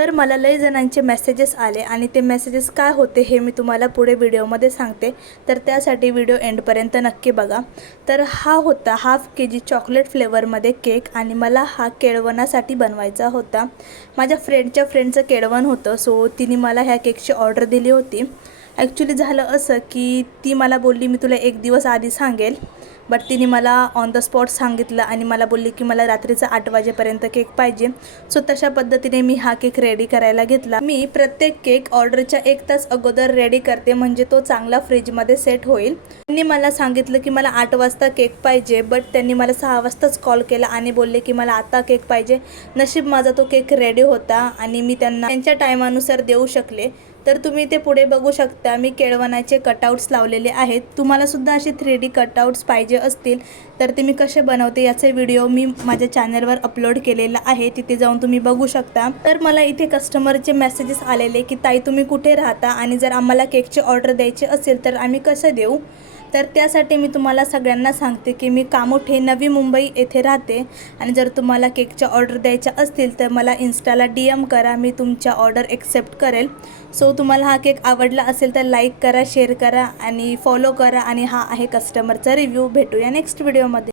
तर मला लई जणांचे मेसेजेस आले आणि ते मेसेजेस काय होते हे मी तुम्हाला पुढे व्हिडिओमध्ये सांगते, तर त्यासाठी व्हिडिओ एंडपर्यंत नक्की बघा। तर हा होता हाफ केजी चॉकलेट फ्लेवरमध्ये केक आणि मला हा केळवणासाठी बनवायचा होता। माझ्या फ्रेंडच्या फ्रेंडचं केळवण होतं, सो तिने मला ह्या केकची ऑर्डर दिली होती। ॲक्च्युली झालं असं की ती मला बोलली मी तुला एक दिवस आधी सांगेल, बट तिने मला ऑन द स्पॉट सांगितलं आणि मला बोलली की मला रात्रीचं 8 वाजेपर्यंत केक पाहिजे। सो तशा पद्धतीने मी हा केक रेडी करायला घेतला। मी प्रत्येक केक ऑर्डरच्या 1 तास अगोदर रेडी करते, म्हणजे तो चांगला फ्रीजमध्ये सेट होईल। त्यांनी मला सांगितलं की मला 8 वाजता केक पाहिजे, बट त्यांनी मला 6 वाजताच कॉल केला आणि बोलले की मला आता केक पाहिजे। नशीब माझा तो केक रेडी होता आणि मी त्यांना त्यांच्या टायमानुसार देऊ शकले। तर तुम्ही ते पुढे बघू शकता, मी केळवणाचे कटआउट्स लावलेले आहेत। तुम्हाला सुद्धा असे 3D कटआउट्स पाहिजे असतील तर ते मी कसे बनवते याचे व्हिडिओ मी माझ्या चॅनलवर अपलोड केलेला आहे, तिथे जाऊन तुम्ही बघू शकता। तर मला इथे कस्टमरचे मेसेजेस आलेले की ताई तुम्ही कुठे राहता आणि जर आम्हाला केकची ऑर्डर द्यायची असेल तर आम्ही कसं देऊ। तर त्यासाठी मी तुम्हाला सगळ्यांना सांगते की मी कामोठे नवी मुंबई येथे राहते आणि जर तुम्हाला केकच्या ऑर्डर द्यायच्या असतील तर मला इन्स्टाला DM करा, मी तुमच्या ऑर्डर एक्सेप्ट करेल। सो तुम्हाला हा केक आवडला असेल तर लाईक करा, शेअर करा आणि फॉलो करा। आणि हा आहे कस्टमरचा रिव्ह्यू। भेटूया नेक्स्ट व्हिडिओमध्ये।